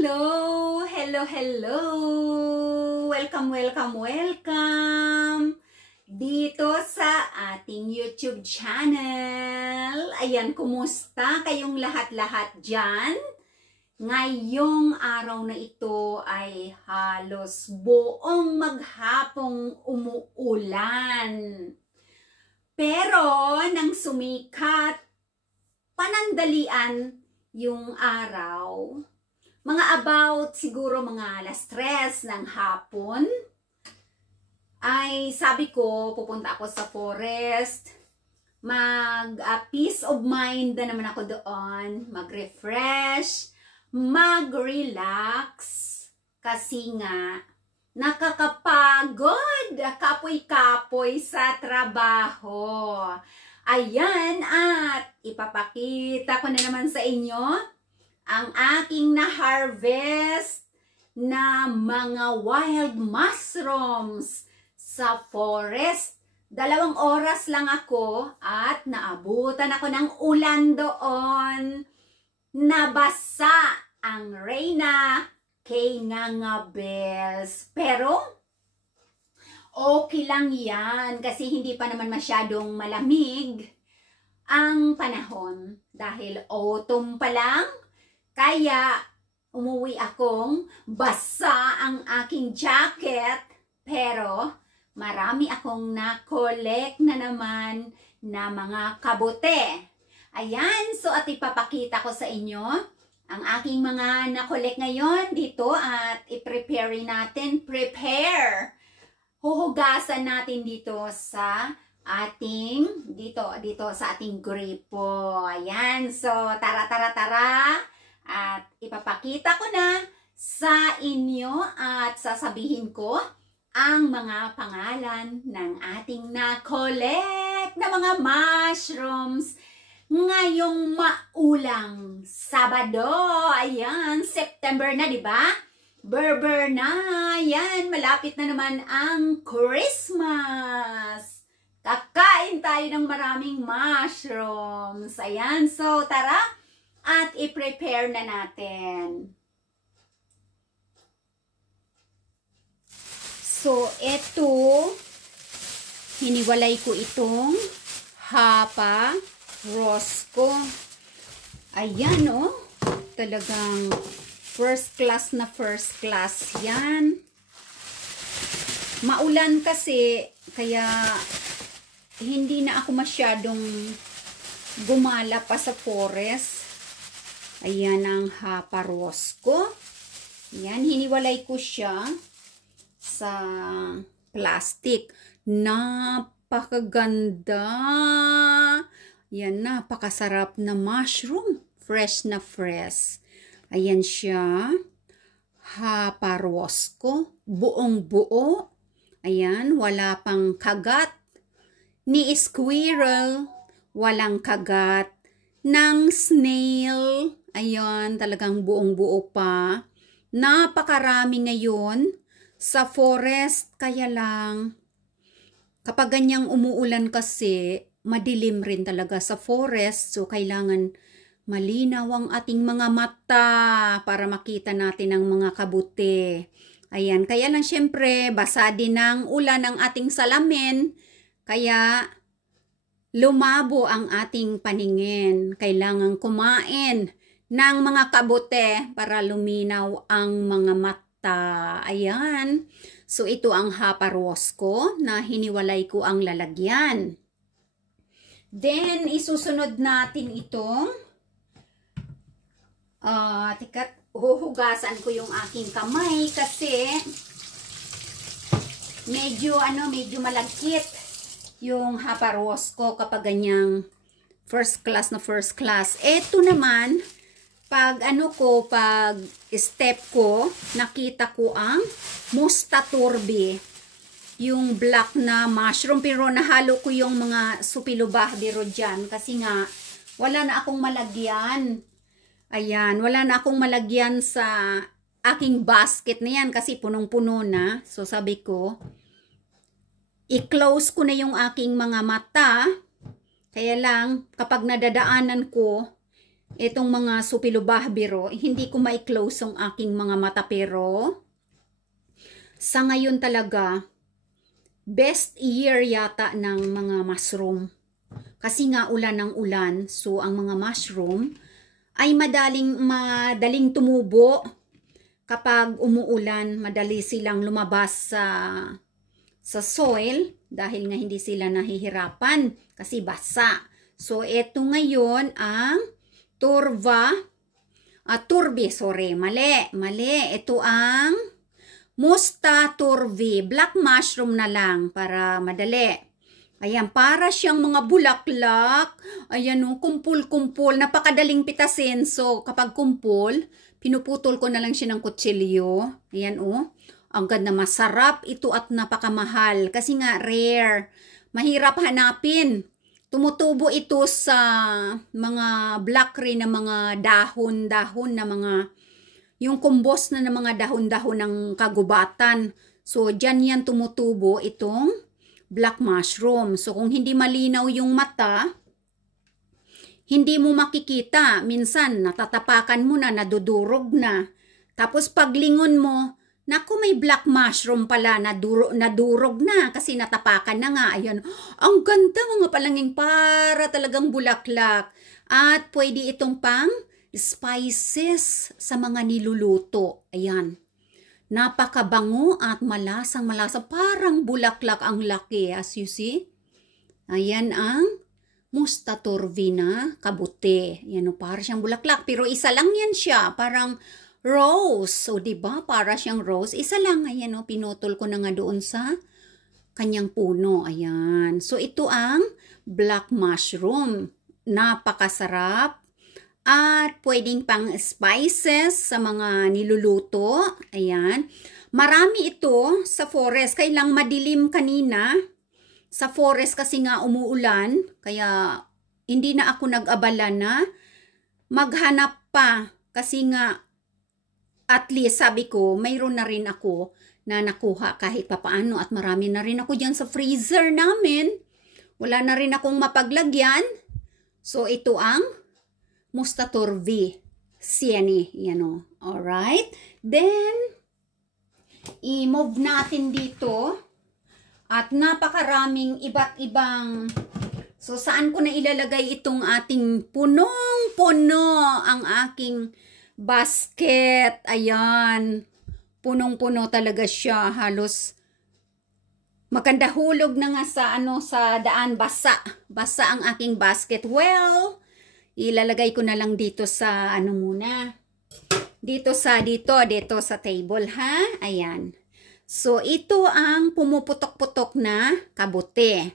Hello! Hello, hello! Welcome, welcome, welcome! Dito sa ating YouTube channel. Ayan, kumusta kayong lahat-lahat dyan? Ngayong araw na ito ay halos buong maghapong umuulan. Pero nang sumikat, panandalian yung araw, mga about siguro mga alas 3 ng hapon, ay sabi ko pupunta ako sa forest, peace of mind na naman ako doon, mag-refresh, mag-relax, kasi nga nakakapagod, kapoy-kapoy sa trabaho. Ayan, at ipapakita ko na naman sa inyo ang aking na-harvest na mga wild mushrooms sa forest. 2 oras lang ako at naabutan ako ng ulan doon. Nabasa ang Reyna kay Ngangabes. Pero okay lang yan kasi hindi pa naman masyadong malamig ang panahon dahil autumn pa lang. Kaya umuwi akong basa ang aking jacket, pero marami akong na-collect na naman na mga kabute. Ayan, so at ipapakita ko sa inyo ang aking mga na-collect ngayon dito at i-prepare natin. Huhugasan natin dito sa ating dito sa ating gripo. Ayan, so tara. At ipapakita ko na sa inyo at sasabihin ko ang mga pangalan ng ating na-collect na mga mushrooms ngayong maulang Sabado. Ayan, September na, di ba? Berber na. Ayan, malapit na naman ang Christmas. Kakain tayo ng maraming mushrooms. Ayan, so tara at i-prepare na natin. So, ito, hiniwalay ko itong hapa rosco. Ayan, oh. Talagang first class yan. Maulan kasi, kaya hindi na ako masyadong gumala pa sa forest. Ayan ang hapa rosco. Ayan, hiniwalay ko siya sa plastic. Napakaganda. Ayan, napakasarap na mushroom. Fresh na fresh. Ayan siya. Hapa rosco. Buong buo. Ayan, wala pang kagat. Ni squirrel. Walang kagat. Ng snail. Ayan, talagang buong buo pa. Napakarami ngayon sa forest, kaya lang kapag ganyang umuulan kasi madilim rin talaga sa forest, so kailangan malinaw ang ating mga mata para makita natin ang mga kabute. Ayan, kaya lang syempre basa din ng ulan ang ating salamin, kaya lumabo ang ating paningin. Kailangan kumain ng mga kabute para luminaw ang mga mata. Ayan. So, ito ang hapa rosco na hiniwalay ko ang lalagyan. Then, isusunod natin itong huhugasan ko yung aking kamay kasi medyo malagkit yung hapa rosco kapag ganyang first class. Ito naman, pag step ko, nakita ko ang mustaturbi, yung black na mushroom, pero nahalo ko yung mga supilobahbiro dyan kasi nga wala na akong malagyan. Ayan, wala na akong malagyan sa aking basket na yan kasi punong-puno na. So sabi ko, i-close ko na yung aking mga mata. Kaya lang, kapag nadadaanan ko, Itong mga supilubahbiro, hindi ko mai-close ang aking mga mata pero sa ngayon talaga, best year yata ng mga mushroom. Kasi nga ulan ng ulan, so ang mga mushroom ay madaling tumubo kapag umuulan, madali silang lumabas sa soil dahil nga hindi sila nahihirapan kasi basa. So ito ngayon ang mali. Ito ang Musta turvi, black mushroom na lang para madali. Ayan, para siyang mga bulaklak. Ayan o, kumpul-kumpul. Napakadaling pitasin. So, kapag kumpul, pinuputol ko na lang siya ng kutsilyo. Ayan o. Ang ganda, masarap ito at napakamahal. Kasi nga, rare. Mahirap hanapin. Tumutubo ito sa mga black rin na mga dahon-dahon na mga yung kumbos na ng mga dahon-dahon ng kagubatan. So, dyan yan tumutubo itong black mushroom. So, kung hindi malinaw yung mata, hindi mo makikita. Minsan, natatapakan mo na, nadudurog na. Tapos, paglingon mo, naku, may black mushroom pala, nadurog na kasi natapakan na nga. Ayan, ang ganda mga palanging para talagang bulaklak. At pwede itong pang spices sa mga niluluto. Ayan. Napakabango at malasang-malasa. Parang bulaklak ang laki, as you see. Ayan ang Musta turvi na kabuti. Ayan o, para siyang bulaklak. Pero isa lang yan siya. Parang rose. So, diba? Para siyang rose. Isa lang. Ayan o, pinutol ko na nga doon sa kanyang puno. Ayan. So, ito ang black mushroom. Napakasarap. At pwedeng pang spices sa mga niluluto. Ayan. Marami ito sa forest. Kailang madilim kanina. Sa forest kasi nga umuulan. Kaya hindi na ako nag-abala na maghanap pa. Kasi nga at least sabi ko mayroon na rin ako na nakuha kahit papaano. At marami na rin ako dyan sa freezer namin. Wala na rin akong mapaglagyan. So ito ang Musta turvi sieni, yan o. Alright? Then, i-move natin dito. At napakaraming iba't ibang, so saan ko na ilalagay itong ating punong-puno ang aking basket. Ayan. Punong-puno talaga siya. Halos maganda hulog na nga sa daan. Basa ang aking basket. Well, ilalagay ko na lang dito sa muna. Dito sa table, ha? Ayan. So, ito ang pumuputok-putok na kabuti.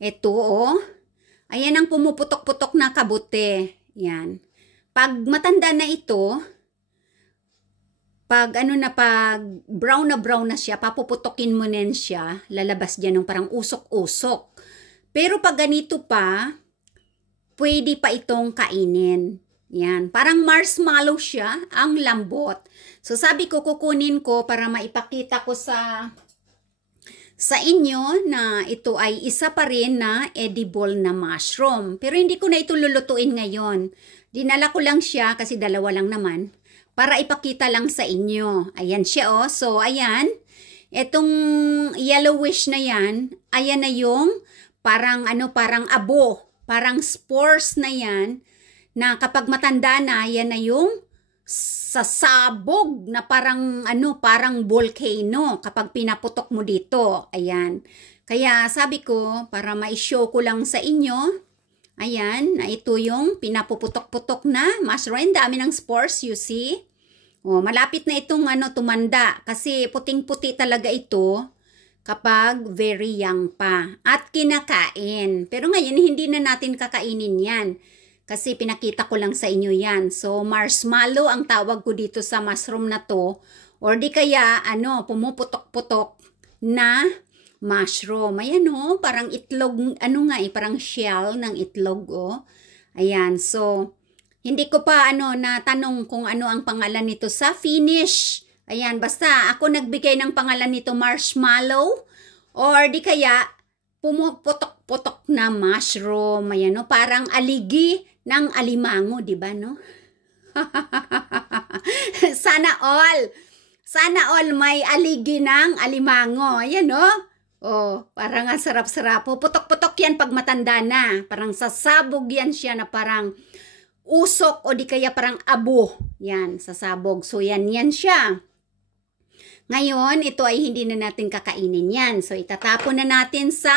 Ito, oh. Ayan ang pumuputok-putok na kabuti. Yan. Pag matanda na ito, pag brown na siya, papuputokin mo nin siya, lalabas dyan ng parang usok-usok. Pero pag ganito pa, pwede pa itong kainin. Yan. Parang marshmallow siya, ang lambot. So, sabi ko, kukunin ko para maipakita ko sa inyo na ito ay isa pa rin na edible na mushroom. Pero hindi ko na ito lulutuin ngayon. Dinala ko lang siya kasi dalawa lang naman para ipakita lang sa inyo. Ayan siya, oh. So, ayan. Itong yellowish na yan, ayan na yung parang abo. Parang spores na yan, na kapag matanda na, yan na yung sasabog na parang volcano kapag pinaputok mo dito. Ayan. Kaya sabi ko, para ma-show ko lang sa inyo, ayan, na ito yung pinapuputok-putok na mushroom. Dami ng spores, you see? O, malapit na itong tumanda kasi puting-puti talaga ito kapag very young pa at kinakain. Pero ngayon, hindi na natin kakainin yan kasi pinakita ko lang sa inyo yan. So, marshmallow ang tawag ko dito sa mushroom na to, or di kaya, pumuputok-putok na mushroom. Ayan o, parang itlog, parang shell ng itlog o. Ayan, so, hindi ko pa natanong kung ano ang pangalan nito sa Finnish. Ayan, basta ako nagbigay ng pangalan nito marshmallow or di kaya pumuputok-putok na mushroom. Ayan, no? Parang aligi ng alimango, di ba, no? Sana all. Sana all may aligi ng alimango. Ayan, no? Oh, parang ang sarap-sarap. Putok-putok yan pag matanda na. Parang sasabog yan siya na parang usok o di kaya parang abo. Yan, sasabog. So, yan siya. Ngayon, ito ay hindi na natin kakainin yan. So, itatapon na natin sa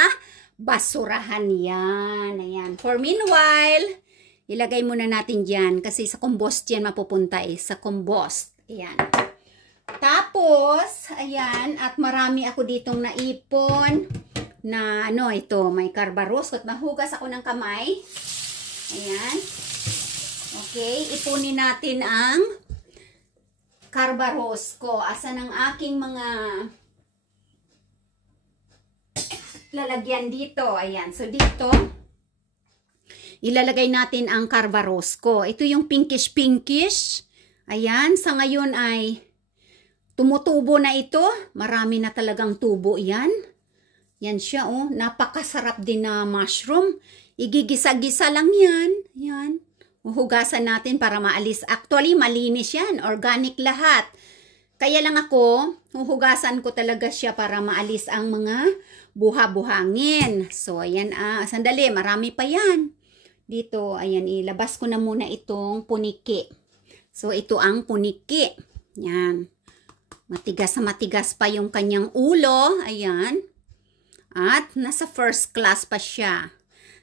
basurahan yan. Ayan. For meanwhile, ilagay muna natin dyan kasi sa compost yan mapupunta sa compost. Ayan. Tapos, ayan, at marami ako ditong naipon na ito, may karbaros at nahugas ako ng kamay. Ayan. Okay, ipunin natin ang karbaros ko. Asan ang aking mga lalagyan dito? Ayan, so dito, ilalagay natin ang karbaros ko. Ito yung pinkish-pinkish. Ayan, sa ngayon ay tumutubo na ito. Marami na talagang tubo yan. Yan siya, oh. Napakasarap din na mushroom. Igigisa-gisa lang yan. Yan. Huhugasan natin para maalis. Actually, malinis yan. Organic lahat. Kaya lang ako, huhugasan ko talaga siya para maalis ang mga buha-buhangin. So, ayan, sandali. Marami pa yan. Dito, ayan, ilabas ko na muna itong puniki. So, ito ang puniki. Yan. Matigas na matigas pa yung kanyang ulo. Ayan. At nasa first class pa siya.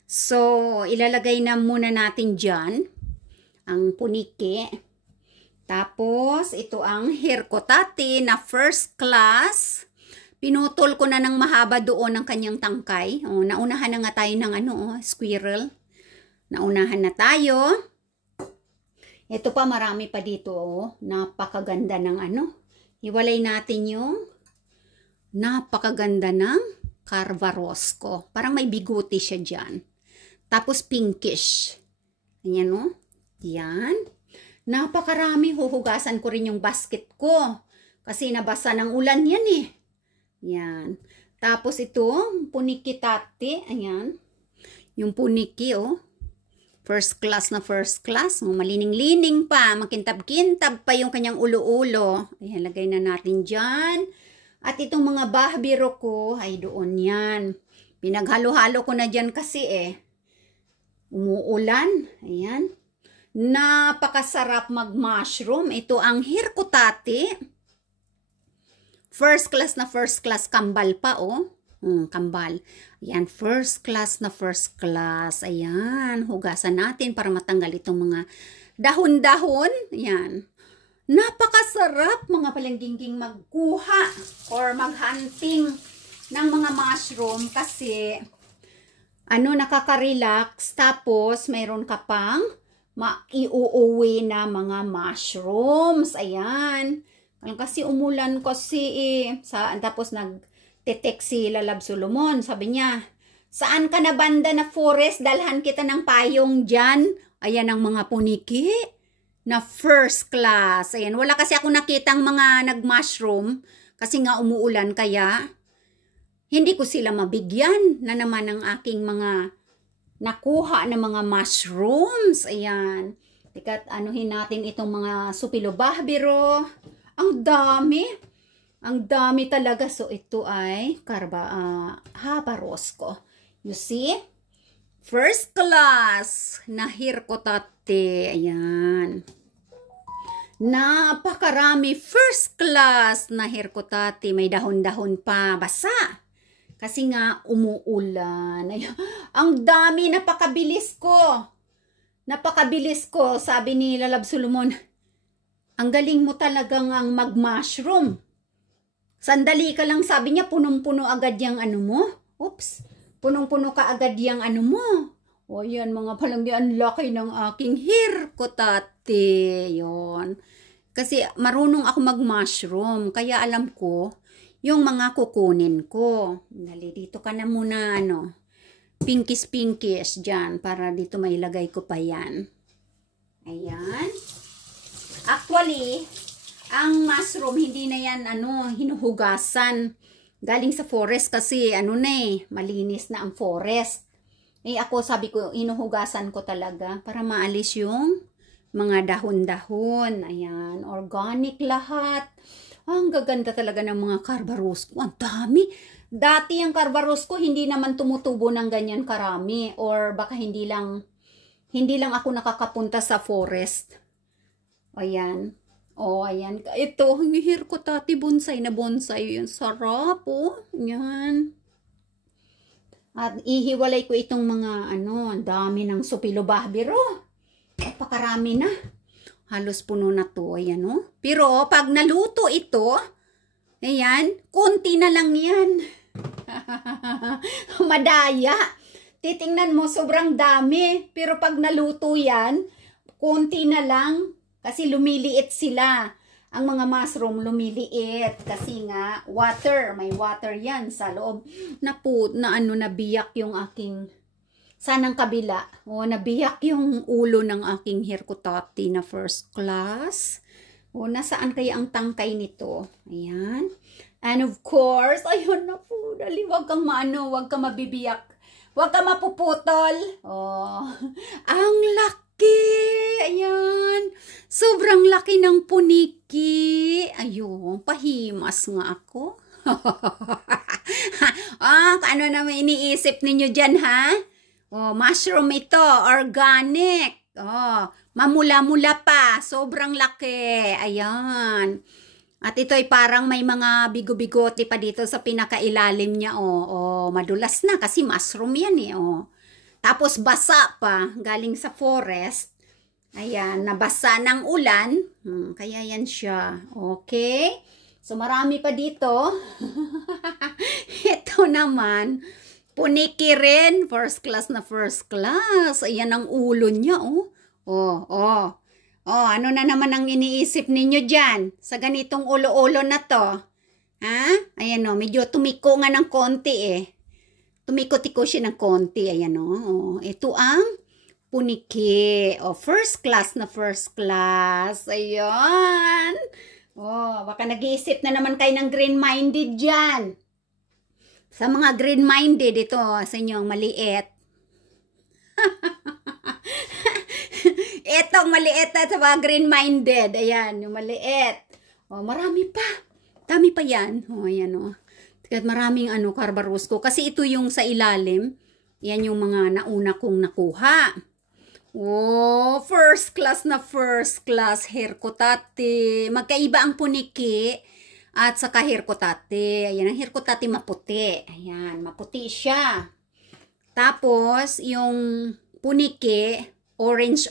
So, ilalagay na muna natin dyan ang puniki. Tapos, ito ang hirkotati na first class. Pinutol ko na ng mahaba doon ang kanyang tangkay. O, naunahan na nga tayo ng squirrel. Naunahan na tayo. Ito pa, marami pa dito. Napakaganda ng Hiwalay natin yung napakaganda ng Carvarosco. Parang may biguti siya dyan. Tapos pinkish. Ayan, no? Yan. Napakarami. Huhugasan ko rin yung basket ko. Kasi nabasa ng ulan yan eh. Yan. Tapos ito, puniki tati. Ayan. Yung puniki, oh. First class na first class. Malining-lining pa. Makintab-kintab pa yung kanyang ulo-ulo. Ayan, lagay na natin dyan. At itong mga bahbiro ko, ay doon yan. Pinaghalo-halo ko na dyan kasi umuulan. Ayan. Napakasarap mag-mushroom. Ito ang hirkotati. First class na first class. Kambal pa, oh. Kambal. Ayan, first class na first class. Ayan, hugasan natin para matanggal itong mga dahon-dahon. Ayan. Napakasarap mga palanggingking magkuha or maghunting ng mga mushroom kasi nakaka-relax. Tapos, mayroon ka pang maiuuwi na mga mushrooms. Ayan. Kasi umulan kasi tapos nag-text si Lalab Solomon. Sabi niya, saan ka na banda na forest? Dalhan kita ng payong dyan. Ayan ang mga puniki na first class. Ayan, wala kasi ako nakitang mga nag-mushroom kasi nga umuulan kaya hindi ko sila mabigyan na naman ng aking mga nakuha na mga mushrooms. Ayan. Tikat anuhin natin itong mga supilo bahbiro. Ang dami. Ang dami talaga. So, ito ay Habarosco. You see? First class na hirkotati. Ayan. Napakarami. First class na hirkotati. May dahon-dahon pa. Basa. Kasi nga, umuulan. Ayan. Ang dami. Napakabilis ko. Napakabilis ko. Sabi ni Lalab Solomon, ang galing mo talagang ang mag-mushroom. Sandali ka lang, sabi niya, punong-puno agad yung mo. Oops, punong-puno ka agad yung mo. O yan, mga palanggian, laki ng aking hirkotati. Yon. Kasi marunong ako mag-mushroom, kaya alam ko yung mga kukunin ko. Dali, dito ka na muna, pinkish-pinkish dyan, para dito may lagay ko pa yan. Ayan. Actually, ang mushroom, hindi na yan, hinuhugasan. Galing sa forest kasi, malinis na ang forest. Eh ako sabi ko, inuhugasan ko talaga para maalis yung mga dahon-dahon. Ayan, organic lahat. Ang gaganda talaga ng mga carbaros ko. Ang dami. Dati ang carbaros ko hindi naman tumutubo ng ganyan karami, or baka hindi lang ako nakakapunta sa forest. Ayan. Oh, ayan. Ito, hihir ko tati, bonsai na bonsai. Yan, sarap, oh. Yan. At ihiwalay ko itong mga, ang dami ng supilobahbiro. Napakarami na. Halos puno na to, ayan, oh. Pero, pag naluto ito, ayan, konti na lang yan. Madaya. Titingnan mo, sobrang dami. Pero pag naluto yan, konti na lang. Kasi lumiliit sila. Ang mga mushroom lumiliit. Kasi nga, water. May water yan sa loob. Nabiyak yung aking, sanang kabila. O, nabiyak yung ulo ng aking hirkutati na first class. O, nasaan kaya ang tangkay nito? Ayan. And of course, ayun na po. Dali, wag kang wag kang mabibiyak. Wag kang mapuputol. Oh, ang laki. Ayan. Sobrang laki ng puniki. Ayun, pahimas nga ako. Ano naman iniisip ninyo dyan, ha? Oh, mushroom ito, organic. Oh, mamula-mula pa. Sobrang laki. Ayan. At ito ay parang may mga bigo-bigote pa dito sa pinakailalim niya. Oh, madulas na kasi mushroom yan eh. Oh. Tapos basa pa, galing sa forest. Ayan, nabasa ng ulan. Kaya yan siya. Okay? So marami pa dito. Ito naman, puniki rin. First class na first class. Ayan ang ulo niya, oh. Ano na naman ang iniisip ninyo dyan sa ganitong ulo-ulo na to? Ha? Ayan o, medyo tumiko nga ng konti eh. Tumiko-tiko siya ng konti. Ayan o. Ito ang puniki. First class na first class. Ayan. Baka nag-iisip na naman kayo ng green-minded dyan. Sa mga green-minded, ito sa inyong maliit. Itong maliit na sa mga green-minded. Ayan, yung maliit. Marami pa. Dami pa yan. Ayan o. Maraming carbaros ko. Kasi ito yung sa ilalim. Yan yung mga nauna kong nakuha. First class na first class hirkutati. Magkaiba ang puniki at saka hirkutati. Ayan, ang hirkutati maputi. Ayan, maputi siya. Tapos, yung puniki, orange.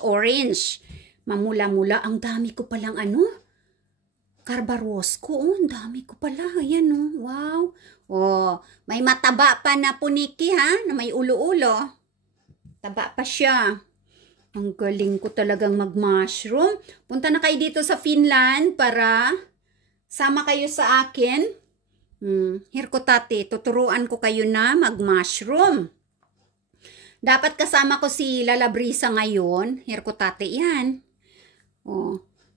Mamula-mula. Ang dami ko palang carbaros ko. Ang dami ko pala. Ayan wow. May mataba pa na puniki ha. Na may ulo-ulo. Taba pa siya. Ang galing ko talagang mag-mushroom. Punta na kayo dito sa Finland para sama kayo sa akin. Hirkutati. Tuturuan ko kayo na mag-mushroom. Dapat kasama ko si Lalabrisa ngayon. Hirkutati yan.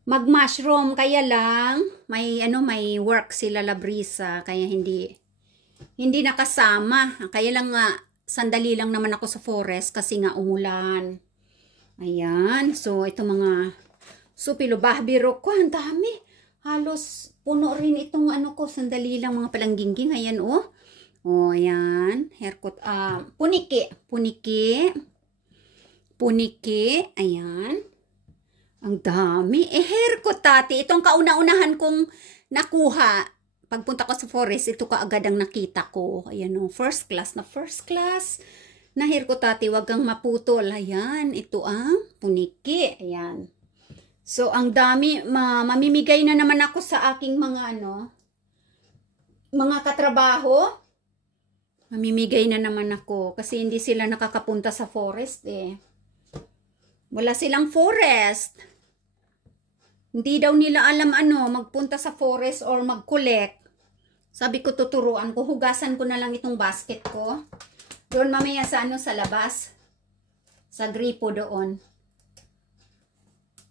Mag-mushroom. Kaya lang, may work si Lalabrisa. Kaya hindi nakasama. Kaya lang nga, sandali lang naman ako sa forest kasi nga umulan. Ayan. So, ito mga supilobahbiro ko. Ang dami. Halos puno rin itong ko. Sandali lang mga palanggingking. Ayan ayan. Haircut. Puniki. Ayan. Ang dami. Haircut tati. Itong kauna-unahan kong nakuha. Pagpunta ko sa forest, ito kaagad ang nakita ko. Ayan first class na first class. Na haircut tati, wag kang maputol. Ayan. Ito ang puniki. Ayan. So, ang dami. Mamimigay na naman ako sa aking mga mga katrabaho. Mamimigay na naman ako kasi hindi sila nakakapunta sa forest eh. Wala silang forest. Hindi daw nila alam magpunta sa forest or mag-collect. Sabi ko tuturuan ko, hugasan ko na lang itong basket ko. Doon mamaya sa sa labas. Sa gripo doon.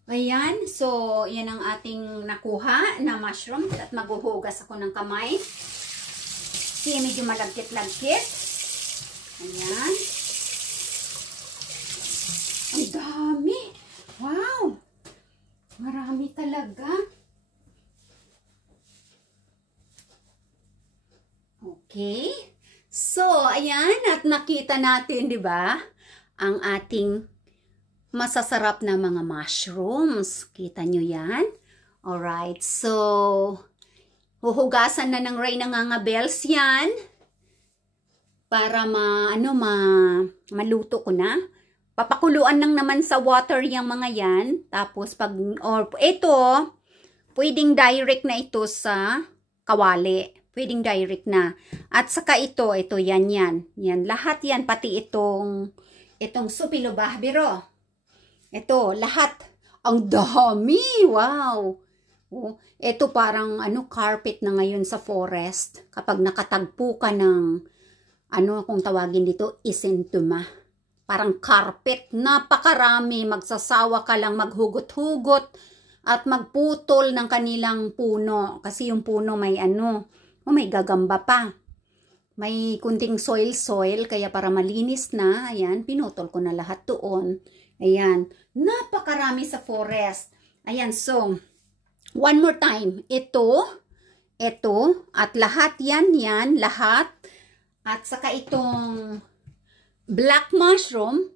Ayan, so yan ang ating nakuha na mushroom at maghuhugas ako ng kamay. Kasi medyo malagkit-lagkit. Ayan. Okay? So, ayan, at nakita natin, di ba, ang ating masasarap na mga mushrooms. Kita nyo yan? Alright, so, huhugasan na ng Reyna Ngangabels yan para maluto ko na. Papakuluan lang naman sa water yung mga yan. Tapos, ito, pwedeng direct na ito sa kawali. Pwedeng direct na. At saka ito, yan. Yan, lahat yan, pati itong supilubah, biro. Ito, lahat. Ang dami! Wow! Oh, ito parang carpet na ngayon sa forest. Kapag nakatagpo ka ng, kung tawagin dito, isentuma. Parang carpet. Napakarami. Magsasawa ka lang maghugot-hugot at magputol ng kanilang puno. Kasi yung puno may may gagamba pa. May kunting soil, kaya para malinis na, ayan, pinutol ko na lahat doon. Ayan, napakarami sa forest. Ayan, so, one more time. Ito, at lahat yan, lahat. At saka itong black mushroom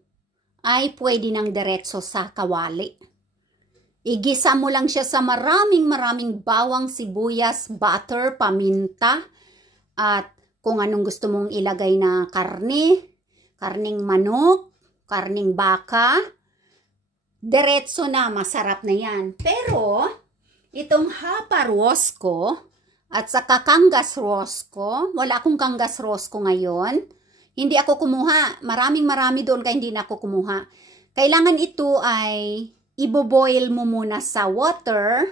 ay pwede nang diretso sa kawali. Igisa mo lang siya sa maraming bawang, sibuyas, butter, paminta, at kung anong gusto mong ilagay na karning manok, karning baka, diretso na, masarap na yan. Pero, itong hapa rosco, at saka kangas rosco, wala akong kangas rosco ngayon, hindi ako kumuha. Marami doon kaya hindi na ako kumuha. Kailangan ito ay iboboil mo muna sa water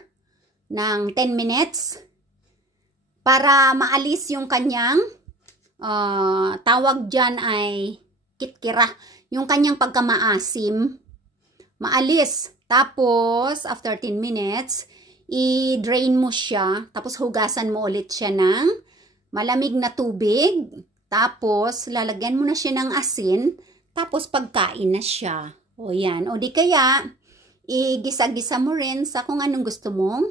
ng 10 minutes para maalis yung kanyang tawag dyan ay kitkira. Yung kanyang pagkamaasim, maalis. Tapos, after 10 minutes, i-drain mo siya. Tapos, hugasan mo ulit siya ng malamig na tubig. Tapos, lalagyan mo na siya ng asin. Tapos, pagkain na siya. O yan. O di kaya, igisa-gisa mo rin sa kung anong gusto mong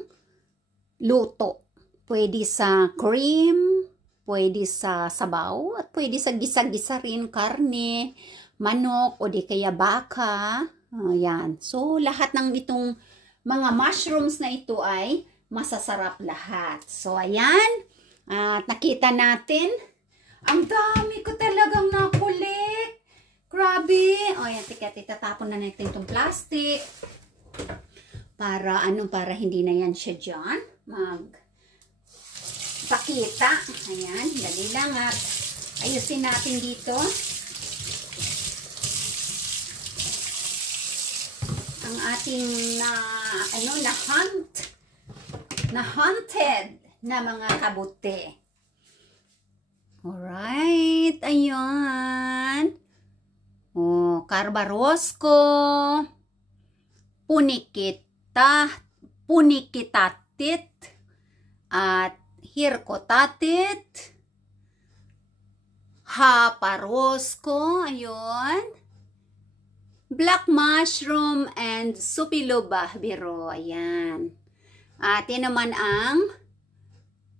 luto. Pwede sa cream, pwede sa sabaw, at pwede sa gisa-gisa rin karne, manok, o di kaya baka. Ayan. So, lahat ng itong mga mushrooms na ito ay masasarap lahat. So, ayan. At nakita natin, ang dami ko talagang nakulit. Grabe. O, ayan, titatapon na natin itong plastic. Para para hindi na yan siya dyan pakita. Ayan, dali lang at ayusin natin dito ang ating hunted na mga kabute. Alright, ayan. Oh, karbarosco, punikitatit, at hirkotatit, haparosco, ayun, black mushroom, and supilubah, biro, ayan. At yan naman ang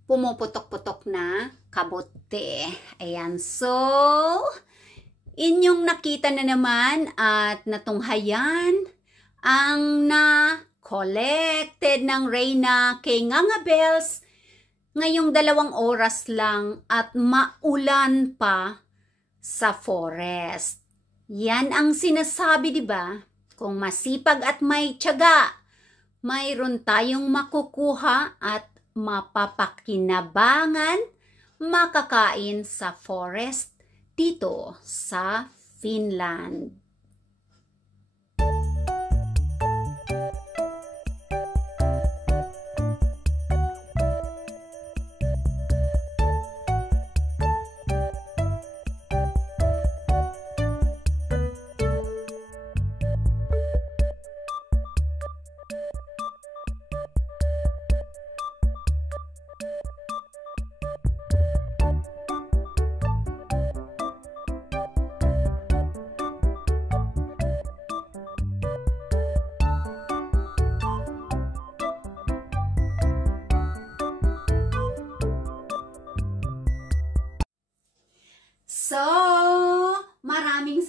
pumuputok-putok na kabute. Ayan, so, inyong nakita na naman at natunghayan ang na-collected ng Reyna kay Ngangabels ngayong 2 oras lang at maulan pa sa forest. Yan ang sinasabi, di ba? Kung masipag at may tiyaga, mayroon tayong makukuha at mapapakinabangan makakain sa forest dito sa Finland.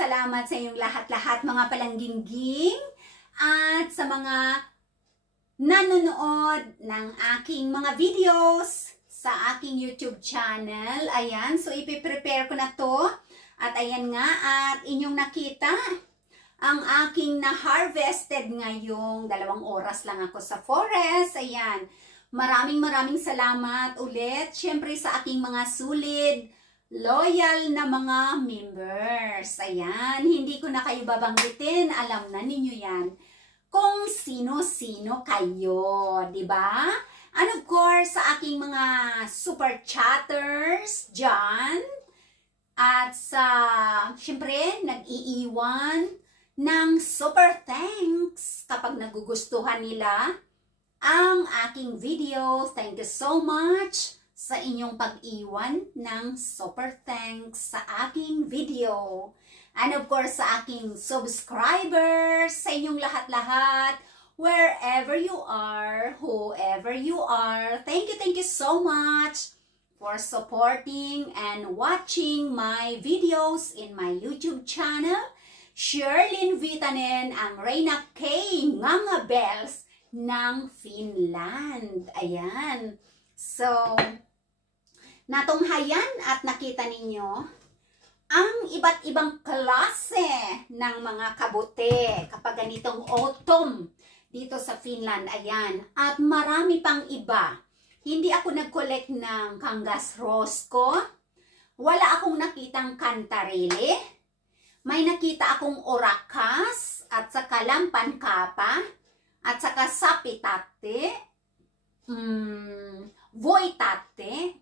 salamat sa inyong lahat-lahat mga palangging-ging at sa mga nanonood ng aking mga videos sa aking YouTube channel. Ayan, so ipiprepare ko na to. At ayan nga, at inyong nakita ang aking na-harvested ngayong 2 oras lang ako sa forest. Ayan, maraming salamat ulit. Siyempre sa aking mga solid, loyal na mga members. Ayan, hindi ko na kayo babanggitin. Alam na ninyo yan kung sino-sino kayo, di ba? And of course, sa aking mga super chatters dyan. At sa, siyempre, nag-iiwan ng super thanks kapag nagugustuhan nila ang aking video. Thank you so much sa inyong pag-iwan ng super thanks sa aking video. And of course, sa aking subscribers, sa inyong lahat-lahat, wherever you are, whoever you are, thank you so much for supporting and watching my videos in my YouTube channel. Sherlyn Vitanen, ang Reyna K. Ngangabels ng Finland. Ayan. So, natunghayan at nakita ninyo ang iba't ibang klase ng mga kabute kapag ganitong autumn dito sa Finland. Ayan. At marami pang iba. Hindi ako nag-collect ng Kangas Rosco. Wala akong nakitang Cantarelli. May nakita akong Orakas at saka Lampan Kapa at saka Sapitate, Voitate,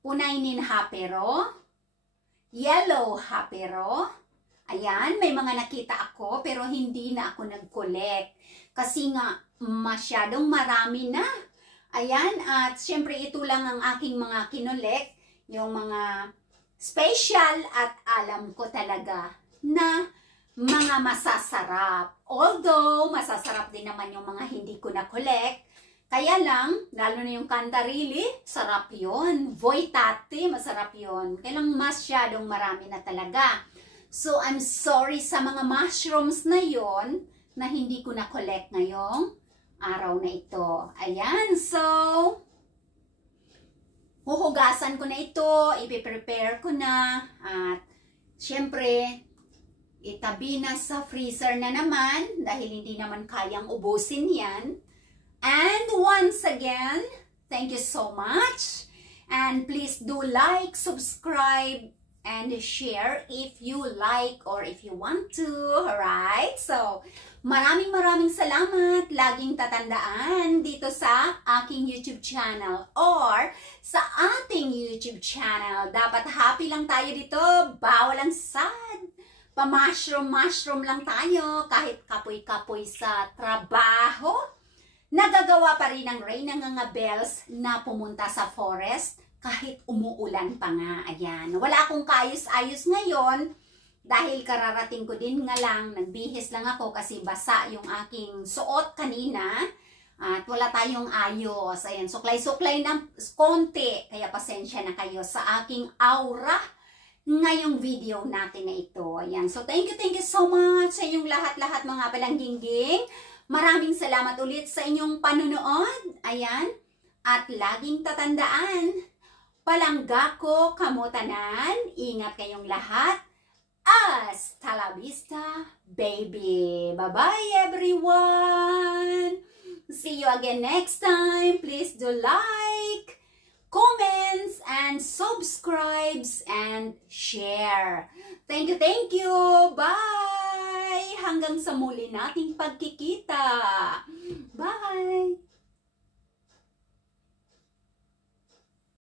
Punainin Hapero, Yellow Hapero. Ayan, may mga nakita ako pero hindi na ako nag-collect kasi nga masyadong marami na. Ayan, at syempre ito lang ang aking mga kinolek, yung mga special at alam ko talaga na mga masasarap. Although, masasarap din naman yung mga hindi ko na-collect. Kaya lang, lalo na yung Cantarelli, sarap yun. Voitate, masarap yun. Kaya lang masyadong marami na talaga. So, I'm sorry sa mga mushrooms na yon na hindi ko na-collect ngayong araw na ito. Ayan, so, huhugasan ko na ito, ipiprepare ko na, at syempre, itabi na sa freezer na naman, dahil hindi naman kayang ubusin yan. And once again, thank you so much. And please do like, subscribe, and share if you like or if you want to. Alright? So, maraming salamat. Laging tatandaan dito sa aking YouTube channel or sa ating YouTube channel. Dapat happy lang tayo dito. Bawal ang sad. Pa-mushroom lang tayo. Kahit kapoy-kapoy sa trabaho. Nagagawa pa rin ang Reyna Ngangabels na pumunta sa forest kahit umuulan pa nga. Ayan. Wala akong kaayos-ayos ngayon dahil kararating ko din nga lang. Nagbihis lang ako kasi basa yung aking suot kanina. At wala tayong ayos. Ayan. Suklay-suklay ng konti. Kaya pasensya na kayo sa aking aura ngayong video natin na ito. Ayan. So thank you so much sa inyong lahat-lahat mga palangging-ging. Maraming salamat ulit sa inyong panunood. Ayan. At laging tatandaan, palangga ko kamutanan. Ingat kayong lahat. Hasta la vista, baby. Bye-bye, everyone. See you again next time. Please do like, comments, and subscribes, and share. Thank you. Bye! Hanggang sa muli nating pagkikita. Bye!